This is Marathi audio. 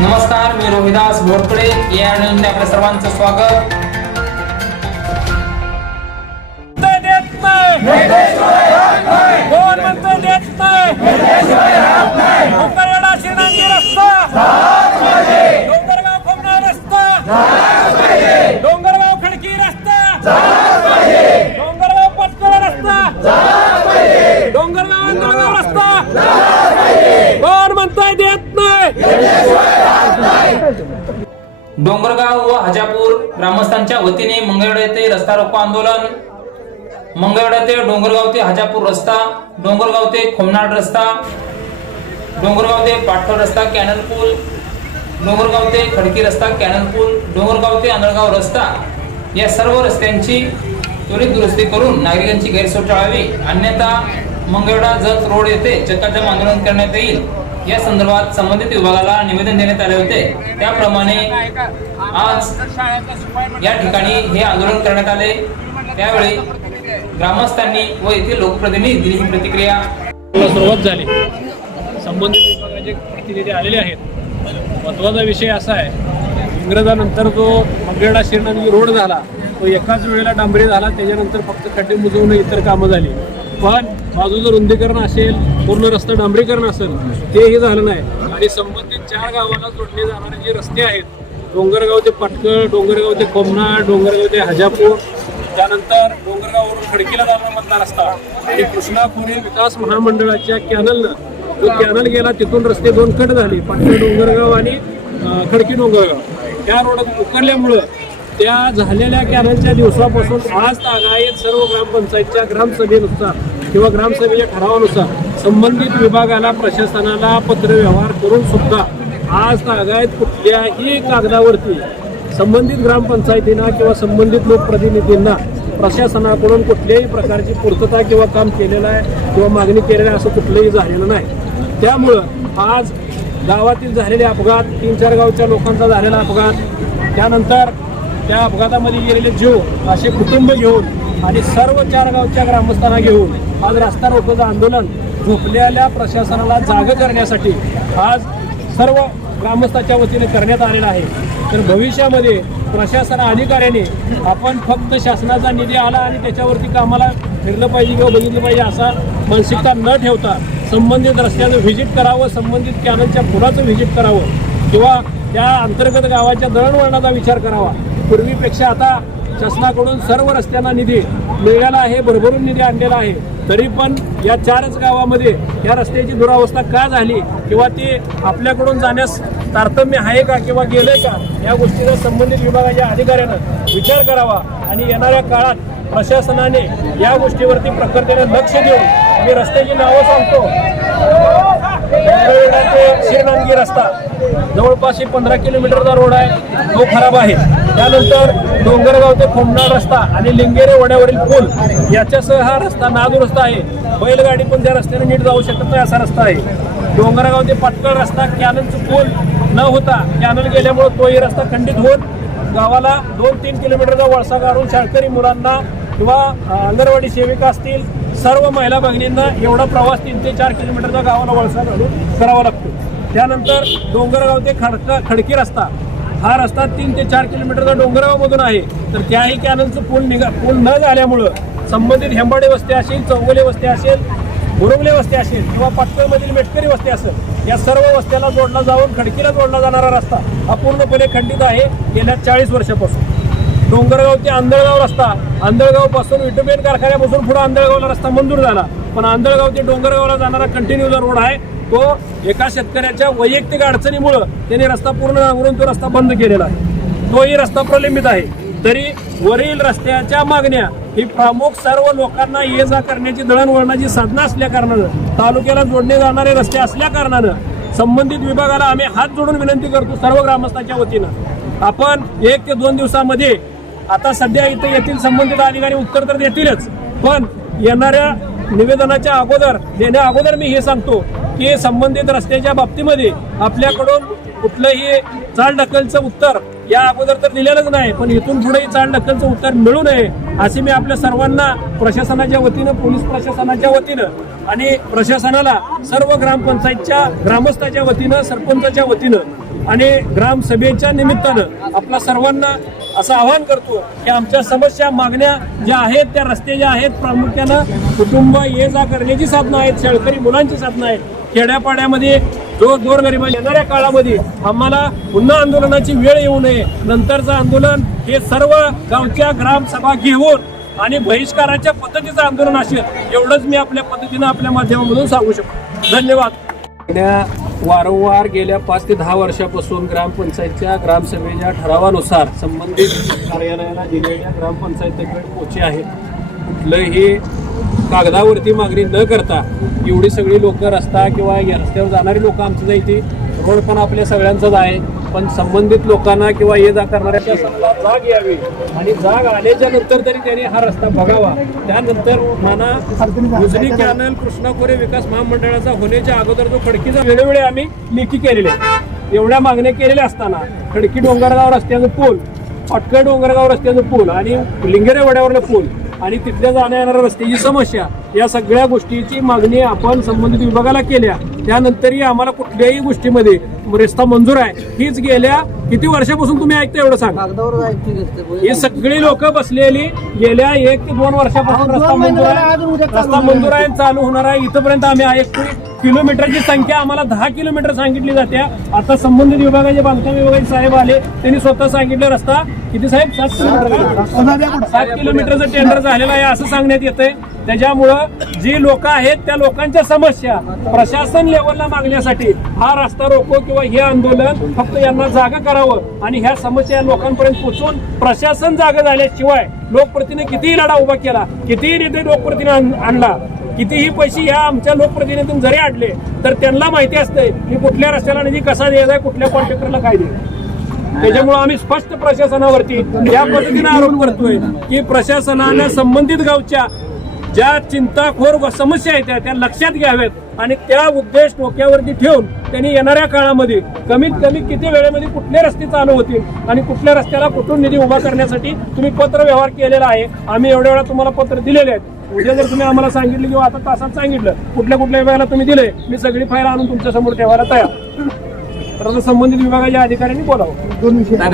नमस्कार मी रोहिदास घोरपडे या मध्ये आपल्या सर्वांचं स्वागत. देत रस्ता. डोंगरगाव रस्ता खडकी रस्ता. डोंगरगाव पटकळ रस्ता. डोंगरगाव अंधळगाव रस्ता. कोण म्हणतोय देत नाही? डोंगरगाव व हजापूर ग्रामस्थांच्या वतीने मंगळवेढा येथे रस्ता रोको आंदोलन. मंगळवेढा ते डोंगरगाव ते हजापूर रस्ता डोंगरगाव ते खोमनाड रस्ता डोंगरगाव ते पाटखळ रस्ता कॅनल पूल डोंगरगाव ते खडकी रस्ता कॅनल पूल डोंगरगाव ते आंधळगाव रस्ता या सर्व रस्त्यांची त्वरित दुरुस्ती करून नागरिकांची गैरसोय टाळावी. अन्यथा मंगळवेढा जत रोड येथे चक्काजाम आंदोलन करण्यात येईल. या संदर्भात संबंधित विभागाला निवेदन देण्यात आले होते. त्याप्रमाणे आज या ठिकाणी हे आंदोलन करण्यात आले. त्यावेळी ग्रामस्थांनी व येथील लोकप्रतिनिधी दिली ही प्रतिक्रिया. सुरुवात झाली. संबंधित विभागाचे प्रतिनिधी आलेले आहेत. महत्त्वाचा विषय असा आहे इंग्रजानंतर जो मंगळवेढा शिरणानी रोड झाला तो एकाच वेळेला डांबरी झाला त्याच्यानंतर फक्त खड्डे मुजवणं इतर कामं झाली. पण बाजूचं रुंदीकरण असेल पूर्ण रस्ता डांबरीकरण असेल तेही झालं नाही. आणि संबंधित चार गावाला जोडले जाणारे जे रस्ते आहेत डोंगरगाव ते पटकळ डोंगरगाव ते कोमना डोंगरगाव ते हजापूर त्यानंतर डोंगरगाववरून खडकीला जाणारा मधला रस्ता आणि कृष्णा विकास महामंडळाच्या कॅनलनं जो कॅनल गेला तिथून रस्ते दोन कट झाले पाटण डोंगरगाव आणि खडकी डोंगरगाव. त्या रोड उकडल्यामुळं त्या झालेल्या कॅनलच्या दिवसापासून आज तागायत सर्व ग्रामपंचायतच्या ग्रामसभेनुसार किंवा ग्रामसभेच्या ठरावानुसार संबंधित विभागाला प्रशासनाला पत्रव्यवहार करून सुद्धा आज तागायत कुठल्याही कागदावरती संबंधित ग्रामपंचायतींना किंवा संबंधित लोकप्रतिनिधींना प्रशासनाकडून कुठल्याही प्रकारची पूर्तता किंवा काम केलेलं आहे किंवा मागणी केलेलं आहे असं कुठलंही झालेलं नाही. त्यामुळं आज गावातील झालेले अपघात तीन चार गावच्या लोकांचा झालेला अपघात त्यानंतर त्या अपघातामध्ये गेलेले जीव असे कुटुंब घेऊन आणि सर्व चार गावच्या ग्रामस्थांना घेऊन आज रस्ता रोकोचं आंदोलन झोपलेल्या प्रशासनाला जाग करण्यासाठी आज सर्व ग्रामस्थाच्या वतीने करण्यात आलेला आहे. तर भविष्यामध्ये प्रशासन अधिकाऱ्याने आपण फक्त शासनाचा निधी आला आणि त्याच्यावरती कामाला फिरलं पाहिजे किंवा बघितलं पाहिजे असा मानसिकता न ठेवता संबंधित रस्त्याचं व्हिजिट करावं संबंधित कॅनलच्या पुलाचं व्हिजिट करावं किंवा त्या अंतर्गत गावाच्या दळणवळणाचा विचार करावा. पूर्वीपेक्षा आता शासनाकडून सर्व रस्त्यांना निधी मिळाला आहे भरभरून निधी आणलेला आहे. तरी पण या चारच गावामध्ये या रस्त्याची दुरावस्था का झाली? किंवा ते आपल्याकडून जाण्यास तारतम्य आहे का किंवा गेले का? या गोष्टीचा संबंधित विभागाच्या अधिकाऱ्यानं विचार करावा आणि येणाऱ्या काळात प्रशासनाने या गोष्टीवरती प्रखरतेने लक्ष देऊन मी रस्त्याची नावं सांगतो. मंगळवेढा ते रस्ता. जवळपास एक पंधरा किलोमीटरचा रोड आहे. तो खराब आहे. त्यानंतर डोंगरगाव ते खोमनाळ रस्ता आणि लिंगेरे वड्यावरील पूल याच्यासह हा रस्ता नादुरस्ता आहे. बैलगाडी पण त्या रस्त्याने नीट जाऊ शकत नाही असा रस्ता आहे. डोंगरगाव ते पाटकळ रस्ता कॅनलचं पूल न होता कॅनल गेल्यामुळे तोही रस्ता खंडित होऊन गावाला दोन तीन किलोमीटरचा वळसा काढून शाळकरी मुलांना किंवा अंगणवाडी सेविका असतील सर्व महिला भगिनींना एवढा प्रवास तीन ते चार किलोमीटरचा गावाला वळसा घालून करावा लागतो. त्यानंतर डोंगरगाव ते खडका खडकी रस्ता. हा रस्ता तीन ते चार किलोमीटरचा डोंगरगावमधून आहे. तर त्याही कॅनलचं पूल निघा पूल न झाल्यामुळं संबंधित हेंबाडे वस्ती असेल चौगले वस्ती असेल बुरुंगले वस्ती असेल किंवा पाटकळमधील मेटकरी वस्ती असेल या सर्व वस्त्याला जोडला जाऊन खडकीला जोडला जाणारा रस्ता हा पूर्णपणे खंडित आहे गेल्या चाळीस वर्षापासून. डोंगरगाव ते आंधळगाव रस्ता आंधळगावपासून पासून कारखान्यापासून पुढे आंधळगावला रस्ता मंजूर झाला. पण आंधळगाव ते डोंगरगावला जाणारा कंटिन्यू जो रोड आहे तो एका शेतकऱ्याच्या वैयक्तिक अडचणीमुळं त्यांनी रस्ता पूर्ण नांगरून तो रस्ता बंद केलेला आहे. तोही रस्ता प्रलंबित आहे. तरी वरील रस्त्याच्या मागण्या ही प्रमुख सर्व लोकांना ये जा करण्याची दळणवळणाची साधना असल्या कारणानं तालुक्याला जोडले जाणारे रस्ते असल्या कारणानं संबंधित विभागाला आम्ही हात जोडून विनंती करतो सर्व ग्रामस्थांच्या वतीनं. आपण एक ते दोन दिवसामध्ये आता सध्या इथे येथील संबंधित अधिकारी उत्तर तर देतीलच पण येणाऱ्या निवेदनाच्या अगोदर देण्या अगोदर मी हे सांगतो की संबंधित रस्त्याच्या बाबतीमध्ये आपल्याकडून कुठलंही चालढकलचं उत्तर या अगोदर तर दिलेलंच नाही पण इथून पुढेही चालढकलचं उत्तर मिळू नये अशी मी आपल्या सर्वांना प्रशासनाच्या वतीनं पोलीस प्रशासनाच्या वतीनं आणि प्रशासनाला सर्व ग्रामपंचायतच्या ग्रामस्थाच्या वतीनं सरपंचाच्या वतीनं आणि ग्रामसभेच्या निमित्तानं आपल्या सर्वांना असं आवाहन करतो की आमच्या समस्या मागण्या ज्या आहेत त्या रस्ते ज्या आहेत प्रामुख्यानं कुटुंब ये जा करण्याची साधनं आहेत शेळकरी मुलांची साधनं आहेत. खेड्यापाड्यामध्ये जो गोरगरीब येणाऱ्या काळामध्ये आम्हाला पुन्हा आंदोलनाची वेळ येऊ नये. नंतरचं आंदोलन हे सर्व गावच्या ग्रामसभा घेऊन आणि बहिष्काराच्या पद्धतीचं आंदोलन असेल एवढंच मी आपल्या पद्धतीनं आपल्या माध्यमामधून सांगू शकतो. धन्यवाद. वारंवार गेल्या पाच ते दहा वर्षापासून ग्रामपंचायतच्या ग्रामसभेच्या ठरावानुसार संबंधित कार्यालयाला दिलेल्या ग्रामपंचायतीकडे पोचे आहेत. कुठलंही कागदावरती मागणी न करता एवढी सगळी लोक रस्ता किंवा या रस्त्यावर जाणारी लोकं आमचं जायची रोड पण आपल्या सगळ्यांचाच आहे पण संबंधित लोकांना किंवा ये जा करणाऱ्या जाग यावी. आणि जाग आल्याच्यानंतर तरी त्याने हा रस्ता बघावा. त्यानंतर माना उजनी कॅनल कृष्णा खोरे विकास महामंडळाचा होण्याच्या अगोदर जो खडकीचा वेळोवेळी आम्ही लेखी केलेले एवढ्या मागण्या केलेल्या असताना खडकी डोंगरगाव रस्त्याचं पूल पाटकळ डोंगरगाव रस्त्याचं पूल आणि लिंगेरे वड्यावरलं पूल आणि तिथल्या जाण्या येणाऱ्या रस्त्याची समस्या या सगळ्या गोष्टीची मागणी आपण संबंधित विभागाला केल्या. त्यानंतरही आम्हाला कुठल्याही गोष्टीमध्ये रस्ता मंजूर आहे. हीच गेल्या किती वर्षापासून तुम्ही ऐकता एवढं सांगा. ही सगळी लोक बसलेली गेल्या एक ते दोन वर्षापासून रस्ता मंजूर आहे. रस्ता मंजूर आहे. चालू होणार आहे. इथपर्यंत आम्ही ऐकतोय. किलोमीटरची संख्या आम्हाला दहा किलोमीटर सांगितली जाते. आता संबंधित विभागाचे बांधकाम विभागाचे साहेब आले त्यांनी स्वतः सांगितलं रस्ता किती साहेब? सात किलोमीटर. सात किलोमीटरचं टेंडर झालेलं आहे असं सांगण्यात येतंय. त्याच्यामुळं जी लोक आहेत त्या लोकांच्या समस्या प्रशासन लेवलला मागण्यासाठी हा रस्ता रोको किंवा हे आंदोलन फक्त यांना जागा करावं आणि ह्या समस्या लोकांपर्यंत पोचून प्रशासन जागा झाल्याशिवाय लोकप्रतिनिधी कितीही लढा उभा केला कितीही नेते लोकप्रतिनिधी आणला कितीही पैसे ह्या आमच्या लोकप्रतिनिधीतून जरी आणले तर त्यांना माहिती असते की कुठल्या रस्त्याला निधी कसा द्यायचा आहे कुठल्या कॉन्ट्रॅक्टरला काय द्यायचं त्याच्यामुळे आम्ही स्पष्ट प्रशासनावरती या पद्धतीने आरोप करतोय की प्रशासनानं संबंधित गावच्या ज्या चिंताखोर व समस्या आहेत त्या- त्या लक्षात घ्याव्यात आणि त्या उद्देश डोक्यावरती ठेवून त्यांनी येणाऱ्या काळामध्ये कमीत कमी किती वेळेमध्ये कुठले रस्ते चालू होतील आणि कुठल्या रस्त्याला कुठून निधी उभा करण्यासाठी तुम्ही पत्र व्यवहार केलेला आहे. आम्ही एवढ्या वेळा तुम्हाला पत्र दिलेले आहेत. उद्या जर तुम्ही आम्हाला सांगितलं किंवा आता तासात सांगितलं कुठल्या कुठल्या विभागाला तुम्ही दिले मी सगळी फाईल आणून तुमच्यासमोर ठेवायला तयार. तर आता संबंधित विभागाच्या अधिकाऱ्यांनी बोलावं.